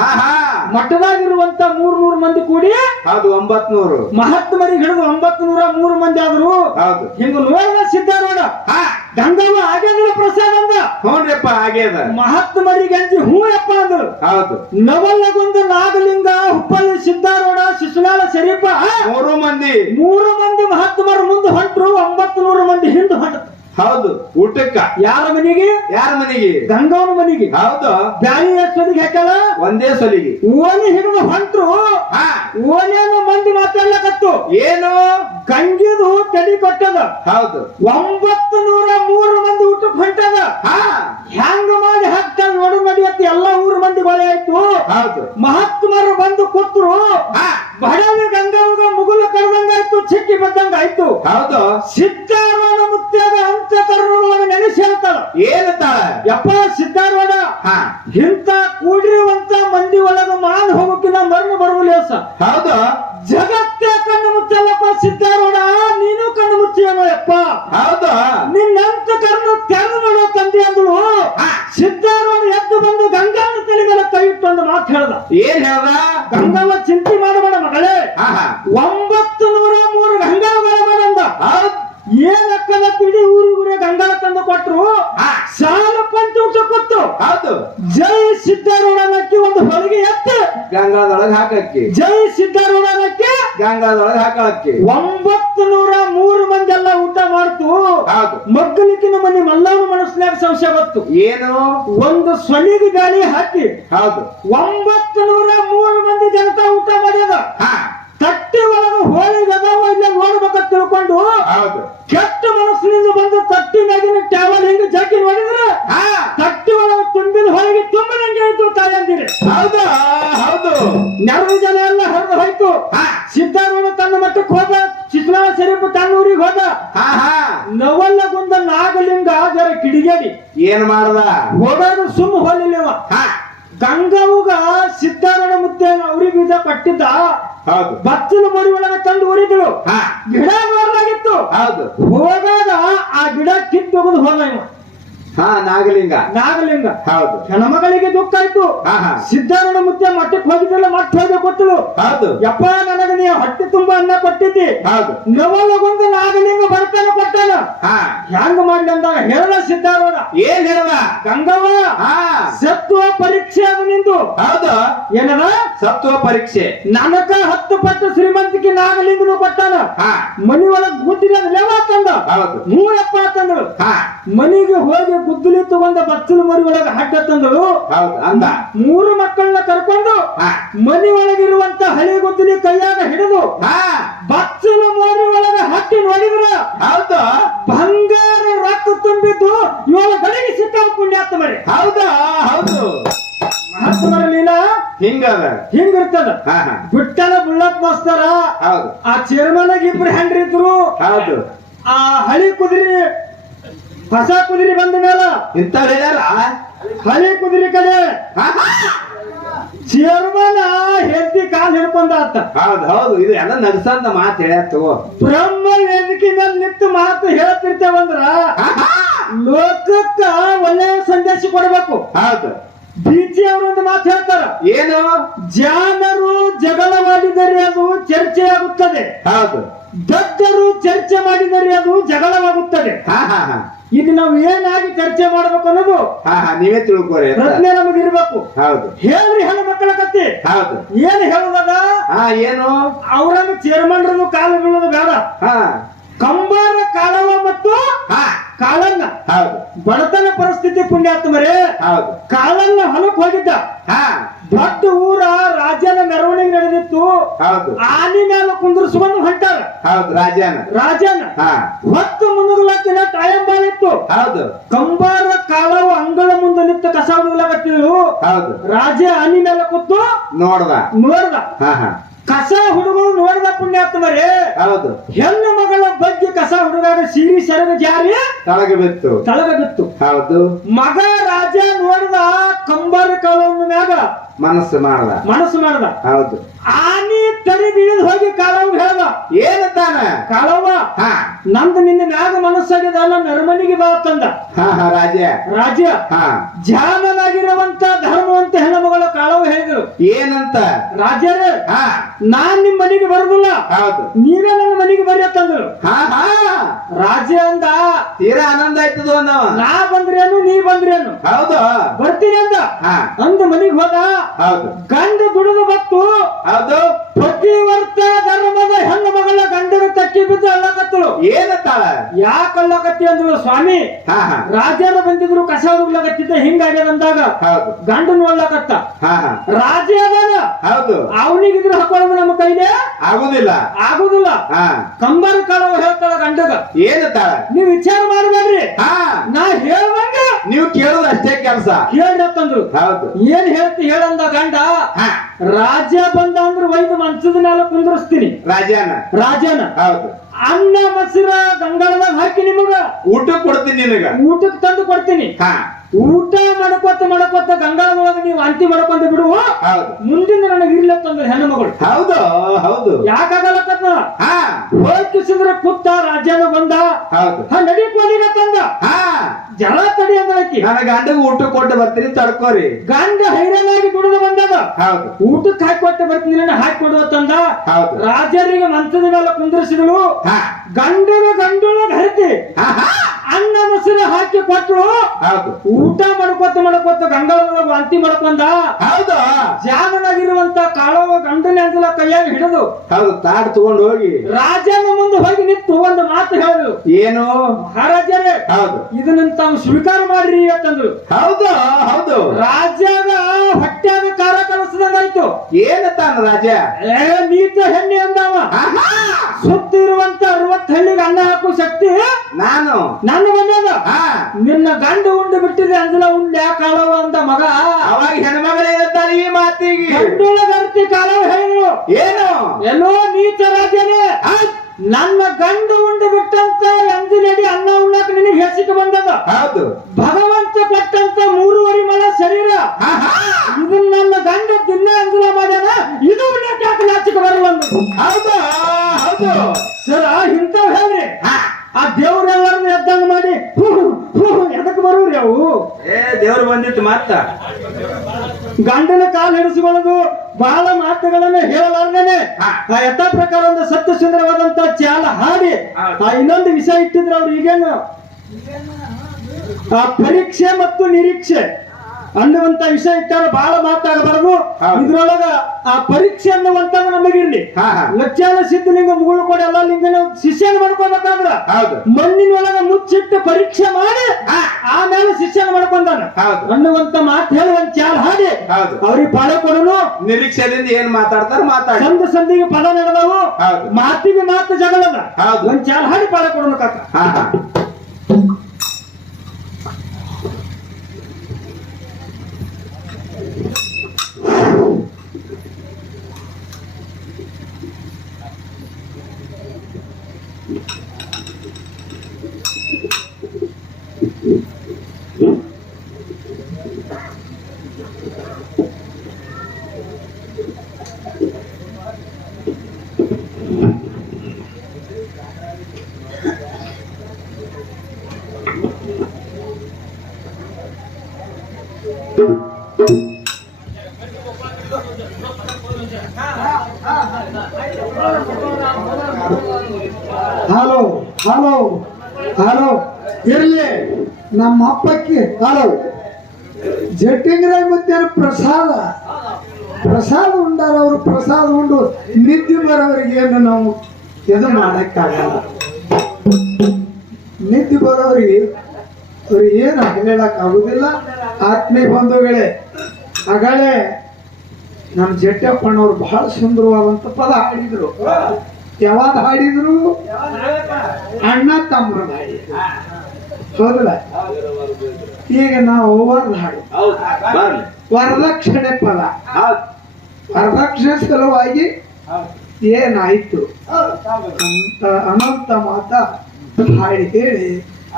ಹಾ ಮಠದಾಗಿರುವಂತ ಮೂರ್ ನೂರು ಮಂದಿ ಕೂಡಿ ಹೌದು ಒಂಬತ್ನೂರು. ಮಹಾತ್ಮರಿಗೆ ಹಿಡಿದು ಒಂಬತ್ ನೂರ ಮೂರು ಮಂದಿ ಆದ್ರು. ಹೌದು. ಹಿಂಗ ನೋಡಿದ ಸಿದ್ಧಾರೂಢ. ಗಂಗವ್ವ ಆಗ್ಯದಿಲ್ಲ ಪ್ರಸಾದ ಅಂದ. ಹ್ಞೂನ್ರಿಪ್ಪ ಆಗ್ಯದ ಮಹಾತ್ಮರಿಗೆ ಅಂಜಿ ಹೂ ಅಪ್ಪ ಅಂದ್ರು ಹೌದು. ನವಲ್ಲಗೊಂದು ನಾಗಲಿಂಗ ಹುಬ್ಬಳ್ಳಿ ಸಿದ್ಧಾರೂಢ ಶಿಶುನಾಳ ಶರೀಫ ಮೂರು ಮಂದಿ. ಮೂರು ಮಂದಿ ಮಹಾತ್ಮರ ಮುಂದೆ ಹೊಂಟ್ರು ಒಂಬತ್ ನೂರು ಮಂದಿ ಹಿಂದೆ ಹೊಂಟ ಹೌದು ಊಟಕ್ಕ. ಯಾರ ಮನೆಗೆ? ಯಾರ ಮನೆಗೆ? ಗಂಗಾವನ ಮನೆಗೆ. ಹೌದು. ಬ್ಯಾಳಿ ಸೊಲಿಗೆ ಹಾಕಲ್ಲ ಒಂದೇ ಸೊಲಿಗೆ. ಓಲಿ ಹಿಡಿದು ಹೊಂಟ್ರು? ಹಾ. ಓಲಿಯನ್ನು ಮಂದಿ ಮಾತಾಡ್ಲಕತ್ತು? ಏನು? ಗಂಗಿದು ತಡಿ ಕೊಟ್ಟದ. ಹೌದು. ಒಂಬತ್ತು ನೂರ ಮೂರು ಮಂದಿ ಊಟಕ್ಕೆ ಹೊಂಟದ. ಹಾ. ಹೆಂಗ ಮಾಡಿ ಹಾಕ್ತಾರ ನೋಡು ನಡಿಯತ್ತ ಎಲ್ಲಾ ಊರು ಮಂದಿ ಬಳೆ ಆಯ್ತು. ಹೌದು. ಮಹಾತ್ಮರು ಬಂದು ಕೂತ್ರು. ಬಡವಿ ಗಂಗಾವಾಗ ಮುಗುಲು ಕರೆದಂಗಾಯ್ತು ಚಿಕ್ಕಿ ಬದ್ದಂಗಾಯ್ತು. ಹೌದು. ಸಿದ್ಧಾರೂಢ ಮುತ್ಯಾಗ ಕರ್ಣೊಳಗೆ ನೆನೆಸಿ ಹೇಳ್ತಾಳ. ಏನಂತಾಳ ಯಪ್ಪ ಸಿದ್ಧಾರೂಢ ಹಾ. ಹಿಂತ ಕೂಡಿರುವಂತ ಮಂದಿ ಒಳಗ ಮಾನ್ ಹೋಗಕ್ಕಿಂತ ಮರಣ ಬರುವುಲೇಸ ಹೌದು. ಜಗತ್ತೇ ಕಣ್ಣು ಮುಚ್ಚಲ್ಲಪ್ಪ ಸಿದ್ಧಾರೂಢ ನೀನು ಕಣ್ಣು ಮುಚ್ಚಿಯನೋ ಯಪ್ಪ. ಹೌದು. ನಿನ್ನಂತ ಕರ್ಣ ತೆರೆದು ಮಾಡೋ ತಂದೆ ಅಂದಳು. ಹಾ. ಸಿದ್ಧಾರೂಢ ಎದ್ದು ಬಂದು ಗಂಗಾನ ತಲೆ ಮೇಲೆ ಕೈ ಇಟ್ಟು ಒಂದು ಮಾತು ಹೇಳ್ದ. ಏನ್ ಹೇಳ್ದ? ಗಂಗವ್ವ ಚಿಂತೆ ಮಾಡಬೇಡ ಮಗಳೇ. ಒಂಬತ್ತು ನೂರ ಮೂರು ಗಂಗಾವಗಳ ಮಾಡಂದ ಹೌದ್. ಏನಕ್ಕದ ತಿಡಿ ಊರಿಗೂರೇ ಗಂಗಾಳ ತಂದು ಕೊಟ್ರು? ಸಾಲ ಪಂಚೂಟ ಕೊಟ್ಟು ಹೌದು. ಜೈ ಸಿದ್ಧಾರೂಢನಕ್ಕೆ ಒಂದು ಹೊಲಿಗೆ ಎತ್ತು. ಗಂಗಾದೊಳಗೆ ಹಾಕಕ್ಕೆ. ಜೈ ಸಿದ್ಧಾರೂಢನಕ್ಕೆ ಗಂಗಾದೊಳಗೆ ಹಾಕಕ್ಕೆ ಒಂಬತ್ತು ನೂರ ಮೂರು ಮಂದಿ ಎಲ್ಲ ಊಟ ಮಾಡ್ತು. ಹೌದು. ಮಗ್ಗಲಿಕ್ಕಿನ ಮನೆ ಮಲ್ಲವನ ಮನಸ್ಸಿನಾಗ ಸಂಶಯ ಬತ್ತು ಏನು? ಒಂದು ಸ್ವನಿಗೆ ಗಾಳಿ ಹಾಕಿ. ಹೌದು. ಒಂಬತ್ತು ನೂರ ಮೂರು ಮಂದಿ ಜನತಾ ಊಟ ಮಾಡ್ಯದ. ತಟ್ಟೆ ಒಳಗ ಹೋಳಿ ಅದಾವ ಇಲ್ಲ ನೋಡ್ಬೇಕಂತ ತಿಳ್ಕೊಂಡು ಕೆಟ್ಟ ಮನಸ್ಸಿನಿಂದ ಬಂದ ತಟ್ಟಿನಾಗಿನ ಟ್ಯಾವಲ್ ಹಿಂಗ ಜಗ್ಗಿ ನೋಡಿದ್ರೆ ತಟ್ಟಿ ಒಳಗ ತುಂಬಿದ ಹೊರಗೆ ತುಂಬಿದಂಗೆ ಆಯ್ತು ತಾಯಿ ಅಂದಿರಿ. ಹೌದು ಹೌದು. ನೆರಳು ಜನ ಎಲ್ಲ ಹೊರಗೆ ಹೋಯ್ತು. ಸಿದ್ಧಾರೂಢ ತನ್ನ ಮಟ್ಟಕ್ಕೆ ಹೋದ ಚಿತ್ರಾಮ ಶರೀಫ್ ತನ್ನ ಊರಿಗೆ ಹೋದ. ನವಲ್ಲ ಗುಂದ ನಾಗಲಿಂಗ ಜರ ಕಿಡಿಗೇಡಿ. ಏನ್ ಮಾಡದ? ಹೋದಾಗ ಸುಮ್ಮ ಹೋಲಿಲ್ಲವ ಗಂಗವ್ಗ ಸಿದ್ಧಾರಣ ಮುದ್ದೆ ಅವ್ರಿ ಬೀಜ ಪಟ್ಟಿದ್ದ ಹೌದು. ಬಚ್ಚಲು ಮರಿ ಒಳಗೆ ತಂದು ಉರಿದ್ರು ಹಾ. ಗಿಡ ನೋಡ್ಲಾಗಿತ್ತು ಹೌದು. ಹೋದಾಗ ಆ ಗಿಡ ಕಿತ್ತು ಹೋದ ಹಾ ನಾಗಲಿಂಗ. ನಾಗಲಿಂಗ. ಹೌದು. ಹೆಣ್ಮಗಳಿಗೆ ದುಃಖ ಆಯ್ತು. ಸಿದ್ಧಾರಣ ಮತ್ತೆ ಮಟ್ಟಕ್ಕೆ ಹೋಗಿದ್ರಲ್ಲ ಮತ್ತೆ ಹೋಗಿ ಗೊತ್ತಳು ಹೌದು ಯಪ್ಪ ನನಗ ನೀ ಹೊಟ್ಟೆ ತುಂಬಾ ಅನ್ನ ಕೊಟ್ಟಿದ್ದಿ. ಹೌದು. ನವಲಗೊಂದು ನಾಗಲಿಂಗ ಬರ್ತಾನ ಕೊಟ್ಟಾನ. ಹಾ. ಹೆಂಗ ಮಾಡ್ಲಿ ಅಂದಾಗ ಹೇಳ ಸಿದ್ಧಾರಣ ಏನ್ ಹೇಳುವ? ಗಂಗವ್ವ ಸತ್ವ ಪರೀಕ್ಷೆ ಅದು ನಿಂದು. ಹೌದು. ಏನದ? ಸತ್ವ ಪರೀಕ್ಷೆ. ನನಕ ಹತ್ತು ಪಟ್ಟು ಶ್ರೀಮಂತಿಕೆ ನಾಗಲಿಂಗನು ಕೊಟ್ಟಾನ. ಹಾ. ಮನಿ ಒಳಗ್ ಗುದ್ದಿನ ಲೆವ ತಂದ. ಹೌದು. ಮೂರಪ್ಪ ತಂದಳು. ಹಾ. ಮನಿಗೆ ಹೋಗಿ ಗುದ್ದಲಿ ತಗೊಂಡ ಬಚ್ಚಲ ಮರಿ ಒಳಗ ಹಡ್ಡ ತಂದಳು. ಹೌದು ಅಂದ. ಮೂರು ಮಕ್ಕಳನ್ನ ಕರ್ಕೊಂಡು ಮನಿ ಒಳಗಿರುವಂತ ಹಳೆ ಗುದ್ದಲಿ ಕೈಯಾಗ ಹಿಡಿದು ಬಚ್ಚಲ ಬಚ್ಚಲು ಮರಿ ಒಳಗ ಹಾಕಿ ನೋಡಿದ್ರ ಹೌದು. ಬಂಗಾರ ರಕ್ತ ತುಂಬಿದ್ದು ಇವಳ ಗಡಿಗೆ ಸಿಕ್ಕ ಪುಣ್ಯಾತ್ಮ ಮರಿ ಹೌದಾ ಹೌದು. ಮಹಾತ್ಮರ ಲೀಲಾ? ಹಿಂಗದ ಹಿಂಗಿರ್ತದ. ಬಿಟ್ಟಲ ಬುಳ್ಳತ್ ಮಾಸ್ತರ. ಹೌದು. ಆ ಚೇರ್ಮನ್ ಇಬ್ರು ಹೆಂಡ್ರಿದ್ರು. ಹೌದು. ಆ ಹಳಿ ಕುದುರೆ ಹೊಸ ಕುದುರೆ ಬಂದ ಮೇಲೆ. ಇಂತ ಹೇಳ್ಯಾರ ಹಳಿ ಕುದುರೆ ಕಡೆ. ಚೇರ್ಮನ್ ಹೆಂಡತಿ ಕಾಲ್ ಹಿಡ್ಕೊಂಡ ಆತ. ಹೌದು ಹೌದು ಇದು ಎಲ್ಲ ನಗಸಂತ ಮಾತು ಹೇಳ್ಯಾರ ತಗೋ. ಬ್ರಹ್ಮ ವೇದಿಕೆ ಮೇಲೆ ನಿಂತು ಮಾತು ಹೇಳ್ತಿರ್ತೇವಂದ್ರ. ಲೋಕಕ್ಕ ಒಳ್ಳೆಯ ಸಂದೇಶ ಕೊಡ್ಬೇಕು. ಹೌದು. ಅವರು ಅವರೊಂದು ಮಾತು ಹೇಳ್ತಾರ. ಏನು? ಜಾನರು ಜಗಳವಾಡಿದರೆ ಅದು ಚರ್ಚೆಯಾಗುತ್ತದೆ. ಹೌದು. ದತ್ತರು ಚರ್ಚೆ ಮಾಡಿದರೆ ಅದು ಜಗಳವಾಗುತ್ತದೆ. ಹಾ ಹಾ ಹಾ. ಇದು ನಾವು ಏನಾಗಿ ಚರ್ಚೆ ಮಾಡ್ಬೇಕು ಅನ್ನೋದು ಹಾ ಹಾ ನೀವೇ ತಿಳ್ಕೊರಿ ಅಂತ. ನಮಗೆ ಇರ್ಬೇಕು. ಹೌದು. ಹೇಳ್ರಿ ಹೆಣ್ಣು ಮಕ್ಕಳ ಕತ್ತಿ ಹೌದು. ಏನ್ ಹೇಳುವಾಗ ಹಾ ಏನು? ಅವರನ್ನು ಚೇರ್ಮನ್ರದು ಕಾಲು ಬೀಳೋದು ಬೇಡ. ಹಾ. ಕಂಬಾರ ಕಾಲವ ಮತ್ತು ಹಾ. ಕಾಳನ್ನ ಹೌದು. ಬಡತನ ಪರಿಸ್ಥಿತಿ ಪುಣ್ಯಾತ್ಮರೇ. ಹೌದು. ಕಾಲನ್ನ ಹೊಲಕ್ ಹೋಗಿದ್ದ. ಹಾ. ದೊಡ್ಡ ಊರ ರಾಜನ ಮೆರವಣಿಗೆ ನಡೆದಿತ್ತು. ಹೌದು. ಆನಿ ಮೇಲೆ ಕುಂದ್ರಿಸ್ಕೊಂಡು ಹೊಂಟಾರ ಹೌದು ರಾಜನ. ರಾಜನ. ಹಾ. ಹೊತ್ತು ಮುನ್ನುಗ್ಲತ್ತಿನ ಟೈಮ್ ಬಾಳಿತ್ತು ಹೌದು. ಕಂಬಾರ ಕಾಲವು ಅಂಗಳ ಮುಂದೆ ನಿಂತು ಕಸ ಹುಡುಗ್ಲಾಕತ್ತಿದ್ರು ಹೌದು. ರಾಜ ಆನೆ ಮೇಲೆ ಕೂತು ನೋಡ್ದ. ನೋಡ್ದ. ಹಾ ಹಾ. ಕಸ ಹುಡುಗರು ಪುಣ್ಯ ಪುಣ್ಯಾತ್ಮರೇ ಹೌದು. ಹೆಣ್ಣು ಮಗಳ ಬಗ್ಗೆ ಕಸ ಹುಡುಗಾಗ ಸಿರಿ ಸೆರಗ ಜಾರಿ ತಳಗ ಬಿತ್ತು. ತಳಗ ಬಿತ್ತು. ಹೌದು. ಮಗ ರಾಜ ನೋಡಿದ ಕಂಬಾರ ಕಾಲ ಮ್ಯಾಗ. ಮನಸ್ಸು ಮಾಡ್ದ. ಮನಸ್ಸು ಮಾಡ್ದ. ಹೌದು. ಆನೆ ತರಿ ಬೀಳದ್ ಹೋಗಿ ಕಾಲವ್ ಹೇಳ್ದ. ಏನು ಕಾಲವ್ವ ನಂದು ನಿನ್ನ ಮ್ಯಾಗ ಮನಸ್ಸಾಗಿದೆ ಅಲ್ಲ ನರಮನಿಗೆ ಬಾ ತಂದ ಹಾ ಹಾ ರಾಜ. ರಾಜ್ಯ ಹಾ. ಜಾನನಾಗಿರುವಂತ ಧರ್ಮವಂತ ಹೆಣ್ಣುಮಗಳ ಕಾಲವ್ ಹೇಳಿದ್ರು ಏನಂತ? ರಾಜರೇ ಹಾ. ನಾನ್ ನಿಮ್ ಮನೆಗೆ ಬರುದಿಲ್ಲ. ಹೌದು. ನೀವೇ ನನ್ನ ಮನೆಗೆ ಹಾ ಹಾ. ರಾಜ್ಯ ಅಂದ ತೀರಾ ಆನಂದ ಆಯ್ತದ ಅಂದವ ನಾ ಬಂದ್ರೇನು ನೀ ಬಂದ್ರೇನು? ಹೌದು. ಬರ್ತೀನಿ ಅಂದ. ಹಾ. ಅಂದ ಮನೆಗೆ ಹೌದು ಗಂಡ ದುಡಿದು ಬತ್ತು ಹೌದು. ಪ್ರತಿವರ್ತ ಧರ್ಮದ ಹೆಣ್ಣು ಮಗಳ ತಕ್ಕಿ ಬಿದ್ದು ಅಳ್ಳಕತ್ತಳು ಏನತ್ತಾಳ? ಯಾಕೆ ಅಳ್ಳಕತ್ತಿ ಅಂದ್ರು ಸ್ವಾಮಿ? ರಾಜರು ಬಂದಿದ್ರು ಕಸ ಹುಡುಗ್ಲಾಕತ್ತಿದ್ದ ಹಿಂಗಾಗ್ಯದ ಅಂದಾಗ ಹೌದು. ಗಂಡ ನೋಡ್ಲಾಕತ್ತ. ಹಾ ಹಾ. ರಾಜ ಅದಾನ? ಹೌದು. ಅವನಿಗಿದ್ರು ಹಾಕೊಳ್ಳೋದು ನಮ್ಮ ಕೈಗೆ? ಆಗುದಿಲ್ಲ. ಆಗುದಿಲ್ಲ. ಹಾ. ಕಂಬಾರ ಕಾಳವ ಹೇಳ್ತಾಳ ಗಂಡಗ. ಏನತ್ತಾಳ? ನೀವ್ ವಿಚಾರ ಮಾಡ್ಬೇಡ್ರಿ ಹಾ. ನಾ ಹೇಳ್ದಂಗ? ನೀವು ಕೇಳೋದು ಅಷ್ಟೇ ಕೆಲಸ. ಹೇಳ್ರಿ ಅಂತಂದ್ರು ಹೌದು. ಏನ್ ಹೇಳ್ತಿ ಹೇಳಂದ ಗಂಡ? ಹಾ. ರಾಜ್ಯ ಬಂದ ಅಂದ್ರೆ ಒಯ್ದು ಮಂಚದ ಮೇಲೆ ಕುಂದ್ರಸ್ತೀನಿ. ರಾಜಾನ ರಾಜನ ಹೌದು. ಅನ್ನ ಮೊಸರ ಗಂಗಾಳದಾಗ ಹಾಕಿ ನಿಮಗ. ಊಟ ಕೊಡ್ತೀನಿ ನಿನಗ. ಊಟಕ್ಕೆ ತಂದು ಕೊಡ್ತೀನಿ. ಹಾ. ಊಟ ಮಾಡ್ಕೊತ ಮಾಡ್ಕೊತ ಗಂಗಾಳದೊಳಗ ನೀವು ವಾಂತಿ ಮಾಡ್ಕೊಂತ ಬಿಡು. ಮುಂದಿನ ನನಗೆ ಇರ್ಲತ್ತಂದ್ರೆ ಹೆಣ್ಣು ಮಗಳು. ಹೌದು ಹೌದು. ಯಾಕಾಗಲ್ಲ ಹಾ. ಕುತ್ತ ರಾಜ್ಯನ ಬಂದ. ಹೌದು. ಹ ನಡಿ ಕೋಲಿಗ ತಂದ. ಹಾ. ಜಲ ತಡಿ ಅಂದಳಕಿ ನನ್ನ ಗಂಡಗ ಊಟ ಕೊಟ್ಟು ಬರ್ತೀನಿ ತಡ್ಕೋರಿ. ಗಂಡ ಹೈರಾಣಾಗಿ ಬಿಡುದು ಬಂದದ. ಹೌದು. ಊಟಕ್ಕೆ ಹಾಕೊಟ್ಟು ಕೊಟ್ಟು ಬರ್ತೀನಿ ನಾನು ಹಾಕಿ ಕೊಡುವ ತಂದ. ಹೌದು. ರಾಜರಿಗೆ ಮಂಚದ ಮೇಲೆ ಕುಂದ್ರಿಸಿದಳು. ಹಾ. ಗಂಡನ ಗಂಡೊಳಗ ಹರಿತಿ. ಅನ್ನ ಮೊಸರು ಹಾಕಿ ಕೊಟ್ಟಳು ಊಟ ಮಾಡ್ಕೊತ ಮಾಡ್ಕೊತ ಗಂಗಾಳದೊಳಗ ವಾಂತಿ ಮಾಡ್ಕೊಂಡ ಹೌದು? ಜಾಗನಾಗಿರುವಂತ ಕಾಳವ ಗಂಡನ ಅಂದಲ ಕೈಯಾಗ ಹಿಡಿದು ಹೌದು ತಾಡ್ ತಗೊಂಡು ಹೋಗಿ. ರಾಜನ ಮುಂದೆ ಹೋಗಿ ನಿಂತು ಒಂದು ಮಾತು ಹೇಳಿದ್ರು ಏನು? ಮಹಾರಾಜರೇ ಹೌದು. ಇದನ್ನ ತಾವು ಸ್ವೀಕಾರ ಮಾಡ್ರಿ ಅಂತಂದ್ರು. ಹೌದು? ಹೌದು. ರಾಜ್ಯಾಗ ಹೊಟ್ಟೆಯಾಗ ಕಾರ ಕಲಿಸದಂಗಾಯ್ತು. ಏನತ್ತಾನ ರಾಜ ಏ ನೀಚ ಹೆಣ್ಣೆ ಅಂದವ. ಸುತ್ತಿರುವಂತ ಅರವತ್ ಹಳ್ಳಿಗೆ ಅನ್ನ ಹಾಕೋ ಶಕ್ತಿ ನಾನು. ನನ್ನ ಬಂದದ? ಹಾ. ನಿನ್ನ ಗಂಡ ಉಂಡು ಬಿಟ್ಟಿದೆ ಅಂದ್ರೆ ಉಂಡು ಯಾಕೆ ಕಾಳವ ಅಂತ ಮಗ? ಅವಾಗ ಹೆಣ್ಮಗಳೇ ಇರುತ್ತಾರೆ ಈ ಮಾತಿಗೆ. ಕಾಲ ಕಾಳವ ಹೇಳಿದ್ರು ಏನು? ಎಲ್ಲೋ ನೀಚ ರಾಜನೇ? ನನ್ನ ಗಂಡು ಉಂಡು ಬಿಟ್ಟಂತ ಎಂದಿನಡಿ ಅನ್ನ ಉಣ್ಣಾಕ ನಿನಗೆ ಹೆಸಿಗೆ ಬಂದದ. ಹೌದು. ಭಗವಂತ ಕೊಟ್ಟಂತ ಮೂರುವರಿ ಮಳ ಶರೀರ. ಇದನ್ನ ನನ್ನ ಗಂಡ ತಿನ್ನ ಅಂಗುಲ ಮಾಡ್ಯಾನ ಇದು ಉಣ್ಣಾಕ ಯಾಕೆ ನಾಚಿಕೆ ಬರುವಂದು ಹೌದು ಹೌದು. ಸರ ಇಂಥವ್ ಹೇಳ್ರಿ. ಹಾ. ಆ ದೇವ್ರೆಲ್ಲರನ್ನ ಎದ್ದಂಗ ಮಾಡಿ ಹೂ ಹೂ ಎದಕ್ ಬರೋರಿ ಅವು? ಏ ದೇವ್ರು ಬಂದಿತ್ತು ಮಾತ್ರ. ಗಂಡನ ಕಾಲು ಹಿಡಿಸ್ಕೊಳ್ಳೋದು ಬಹಳ ಮಾತುಗಳನ್ನ ಹೇಳಲಾರ್ದೇನೆ. ಆ ಯಥಾ ಪ್ರಕಾರ ಒಂದು ಸತ್ಯ ಸುಂದರವಾದಂತ ಚಾಲ ಹಾಡಿ ಆ ಇನ್ನೊಂದು ವಿಷಯ ಇಟ್ಟಿದ್ರು ಅವ್ರು ಈಗೇನು? ಆ ಪರೀಕ್ಷೆ ಮತ್ತು ನಿರೀಕ್ಷೆ. ಅನ್ನುವಂತ ವಿಷಯ ಇಟ್ಟಾರ ಬಹಳ ಮಾತಾಗಬಾರದು. ಇದ್ರೊಳಗ ಆ ಪರೀಕ್ಷೆ ಅನ್ನುವಂತ ನಮಗಿರ್ಲಿ. ಲಕ್ಷಾನ ಸಿದ್ಧಲಿಂಗ ಮುಗುಳು ಕೊಡ ಎಲ್ಲ ಲಿಂಗನ ಶಿಷ್ಯನ ಮಾಡ್ಕೊಬೇಕಂದ್ರ ಮಣ್ಣಿನೊಳಗ ಮುಚ್ಚಿಟ್ಟು ಪರೀಕ್ಷೆ ಮಾಡಿ. ಆಮೇಲೆ ಶಿಷ್ಯನ ಮಾಡ್ಕೊಂಡಾನ. ಅನ್ನುವಂತ ಮಾತು ಹೇಳಿ ಒಂದ್ ಚಾಲ್ ಹಾಡಿ ಹೌದು. ಅವ್ರಿಗೆ ಫಲ ಕೊಡನು. ನಿರೀಕ್ಷೆದಿಂದ ಏನ್ ಮಾತಾಡ್ತಾರ ಮಾತಾಡ. ಸಂದ ಸಂದಿಗೆ ಫಲ ನಡೆದವು. ಮಾತಿಗೆ ಮಾತು ಜಗಳದ. ಹೌದು. ಒಂದ್ ಚಾಲ್ ಹಾಡಿ ಫಲ ಕೊಡೋನು ಕಾಕ ಹಾ ಹಾ ಹಲೋ ಹಲೋ, ಇರಲಿ, ನಮ್ಮ ಅಪ್ಪಕ್ಕೆ ಹಲೋ. ಜಟ್ಟಿಂಗ್ರಾಯ್ ಮತ್ತೆ ಪ್ರಸಾದ. ಪ್ರಸಾದ ಉಂಡಾರ ಅವರು ಪ್ರಸಾದ ಉಂಡು, ನಿದ್ದೆ ಬರೋರಿಗೆ ಏನು ನಾವು ಇದು ಮಾಡೋಕ್ಕಾಗಲ್ಲ. ನಿದ್ದೆ ಬರೋರಿಗೆ ಅವ್ರು ಏನು ಹೇಳಕ್ ಆಗುದಿಲ್ಲ ಆತ್ಮೀಯ ಬಂಧುಗಳೇ ಅಗಳೇ ನಮ್ಮ ಜಟ್ಟಪ್ಪಣ್ಣವ್ರು ಬಹಳ ಸುಂದರವಾದಂಥ ಪದ ಹಾಡಿದ್ರು. ಯಾವಾಗ ಹಾಡಿದ್ರು? ಅಣ್ಣ ತಮ್ಮ ಹಾಡಿ ಹೌದಲ್ಲ? ಈಗ ನಾವು ವರ್ದ ಹಾಡು. ವರದಕ್ಷಿಣೆ ಪದ ವರದಕ್ಷಿಣೆ ಸಲುವಾಗಿ ಏನಾಯ್ತು? ಅಂತ ಅನಂತ ಮಾತ ಹಾಡಿ ಹೇಳಿ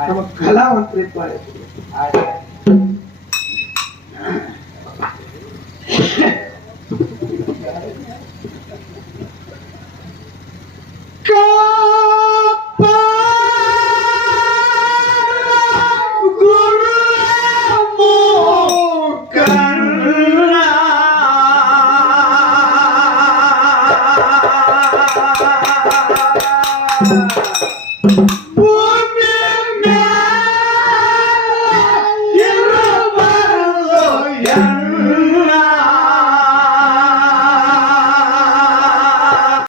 ನಮ್ಮ ಕಲಾವಂತರಿಗೆ ಪಾಲಿಸಿದ್ರು go!